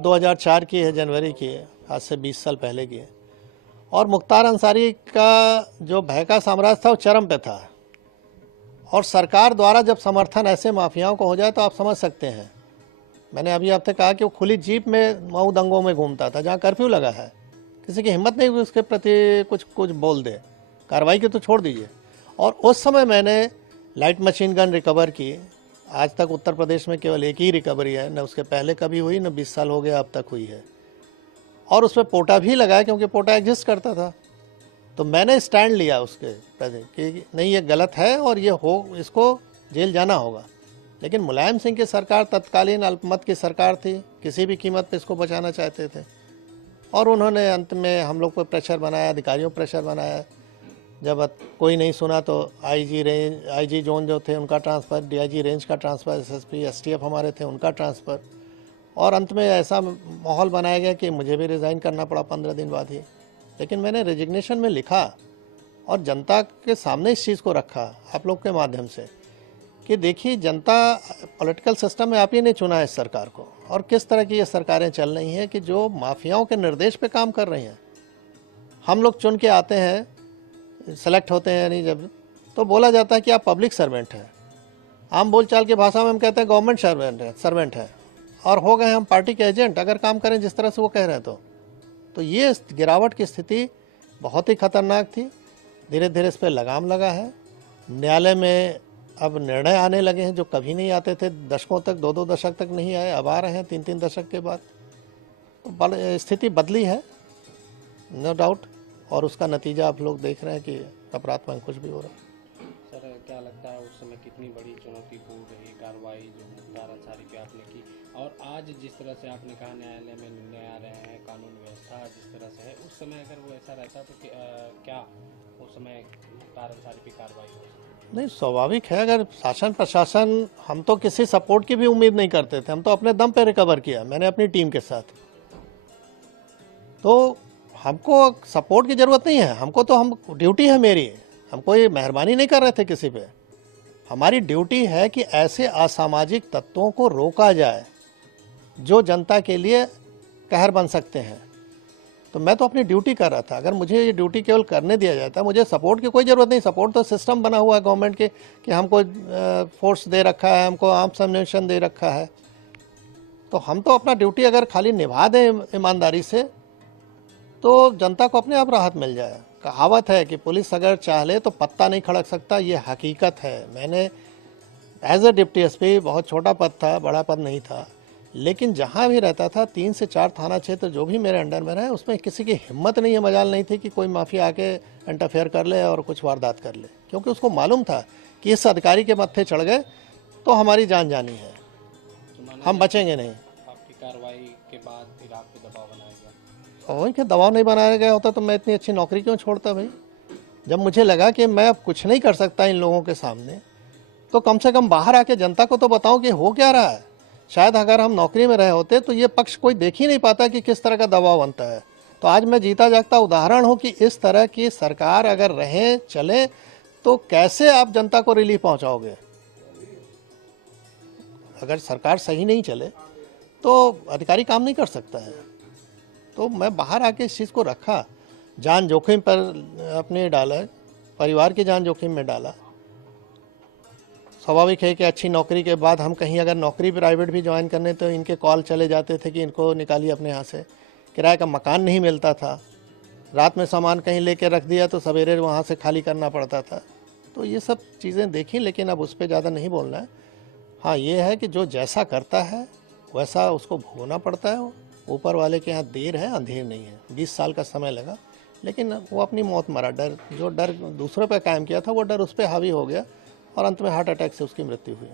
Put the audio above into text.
2004 की है, जनवरी की है, आज से 20 साल पहले की है। और मुख्तार अंसारी का जो भय का साम्राज्य था वो चरम पे था, और सरकार द्वारा जब समर्थन ऐसे माफियाओं को हो जाए तो आप समझ सकते हैं। मैंने अभी आपसे कहा कि वो खुली जीप में मऊ दंगों में घूमता था, जहाँ कर्फ्यू लगा है, किसी की हिम्मत नहीं हुई उसके प्रति कुछ बोल दे, कार्रवाई की तो छोड़ दीजिए। और उस समय मैंने लाइट मशीन गन रिकवर की। आज तक उत्तर प्रदेश में केवल एक ही रिकवरी है, न उसके पहले कभी हुई, न 20 साल हो गया अब तक हुई है। और उस पर पोटा भी लगाया, क्योंकि पोटा एग्जिस्ट करता था। तो मैंने स्टैंड लिया उसके प्रति कि नहीं, ये गलत है और ये इसको जेल जाना होगा। लेकिन मुलायम सिंह की सरकार तत्कालीन अल्पमत की सरकार थी, किसी भी कीमत पे इसको बचाना चाहते थे, और उन्होंने अंत में हम लोग पर प्रेशर बनाया, अधिकारियों पर प्रेशर बनाया। जब कोई नहीं सुना तो आईजी जोन जो थे उनका ट्रांसफ़र, डीआईजी रेंज का ट्रांसफ़र, एसएसपी एसटीएफ हमारे थे उनका ट्रांसफ़र, और अंत में ऐसा माहौल बनाया गया कि मुझे भी रिज़ाइन करना पड़ा 15 दिन बाद ही। लेकिन मैंने रेजिग्नेशन में लिखा और जनता के सामने इस चीज़ को रखा आप लोग के माध्यम से कि देखिए, जनता पॉलिटिकल सिस्टम में आप ही ने चुना है इस सरकार को, और किस तरह की ये सरकारें चल रही हैं कि जो माफियाओं के निर्देश पे काम कर रही हैं। हम लोग चुन के आते हैं, सेलेक्ट होते हैं, यानी जब तो बोला जाता है कि आप पब्लिक सर्वेंट हैं। आम बोलचाल की भाषा में हम कहते हैं गवर्नमेंट सर्वेंट है, और हो गए हम पार्टी के एजेंट अगर काम करें जिस तरह से वो कह रहे हैं। तो ये गिरावट की स्थिति बहुत ही खतरनाक थी। धीरे धीरे इस पर लगाम लगा है। न्यायालय में अब निर्णय आने लगे हैं जो कभी नहीं आते थे, दशकों तक, 2-2 दशक तक नहीं आए, अब आ रहे हैं 3-3 दशक के बाद। तो स्थिति बदली है, नो डाउट, और उसका नतीजा आप लोग देख रहे हैं कि अपराध में कुछ भी हो रहा है। सर, क्या लगता है उस समय कितनी बड़ी चुनौतीपूर्ण रही कार्रवाई जो मुख्तार अंसारी पे आपने की, और आज जिस तरह से आपने कहा न्यायालय में निर्णय आ रहे हैं, कानून व्यवस्था जिस तरह से है, उस समय अगर वो ऐसा रहता तो क्या उस समय मुख्तार अंसारी पे कार्रवाई हो सकती? नहीं, स्वाभाविक है। अगर शासन प्रशासन, हम तो किसी सपोर्ट की भी उम्मीद नहीं करते थे, हम तो अपने दम पे रिकवर किया, मैंने अपनी टीम के साथ। तो हमको सपोर्ट की ज़रूरत नहीं है, हमको तो हम ड्यूटी है मेरी, हम कोई मेहरबानी नहीं कर रहे थे किसी पे। हमारी ड्यूटी है कि ऐसे असामाजिक तत्वों को रोका जाए जो जनता के लिए कहर बन सकते हैं। तो मैं तो अपनी ड्यूटी कर रहा था। अगर मुझे ये ड्यूटी केवल करने दिया जाता, मुझे सपोर्ट की कोई ज़रूरत नहीं। सपोर्ट तो सिस्टम बना हुआ है गवर्नमेंट के कि हमको फोर्स दे रखा है, हमको आर्म्स एम्युनिशन दे रखा है। तो हम तो अपना ड्यूटी अगर खाली निभा दें ईमानदारी से तो जनता को अपने आप राहत मिल जाए। कहावत है कि पुलिस अगर चाह ले तो पत्ता नहीं खड़क सकता, ये हकीकत है। मैंने एज ए डिप्टी एसपी, बहुत छोटा पद था, बड़ा पद नहीं था, लेकिन जहाँ भी रहता था 3 से 4 थाना क्षेत्र जो भी मेरे अंडर में रहे, उसमें किसी की हिम्मत नहीं है, मजाल नहीं थी कि कोई माफिया आके इंटरफेयर कर ले और कुछ वारदात कर ले, क्योंकि उसको मालूम था कि इस अधिकारी के मत्थे चढ़ गए तो हमारी जान जानी है, हम बचेंगे नहीं। आपकी कार्रवाई के बाद फिर आप पे दबाव बनाया गया? और क्या, दबाव नहीं बनाया गया होता तो मैं इतनी अच्छी नौकरी क्यों छोड़ता भाई। जब मुझे लगा कि मैं अब कुछ नहीं कर सकता इन लोगों के सामने, तो कम से कम बाहर आके जनता को तो बताऊं कि हो क्या रहा है। शायद अगर हम नौकरी में रहे होते तो ये पक्ष कोई देख ही नहीं पाता कि किस तरह का दबाव बनता है। तो आज मैं जीता जागता उदाहरण हूं कि इस तरह की सरकार अगर रहे चले तो कैसे आप जनता को रिलीफ पहुंचाओगे। अगर सरकार सही नहीं चले तो अधिकारी काम नहीं कर सकता है। तो मैं बाहर आके इस चीज़ को रखा, जान जोखिम पर अपने डाला, परिवार की जान जोखिम में डाला। स्वाभाविक है कि अच्छी नौकरी के बाद हम कहीं अगर नौकरी प्राइवेट भी ज्वाइन करने तो इनके कॉल चले जाते थे कि इनको निकालिए अपने यहाँ से। किराए का मकान नहीं मिलता था, रात में सामान कहीं लेके रख दिया तो सवेरे वहाँ से खाली करना पड़ता था। तो ये सब चीज़ें देखी, लेकिन अब उस पर ज़्यादा नहीं बोलना है। हाँ, ये है कि जो जैसा करता है वैसा उसको भोगना पड़ता है। ऊपर वाले के यहाँ देर है अंधेर नहीं है। 20 साल का समय लगा, लेकिन वो अपनी मौत मरा। जो डर दूसरों पे कायम किया था वो डर उस पर हावी हो गया और अंत में हार्ट अटैक से उसकी मृत्यु हुई।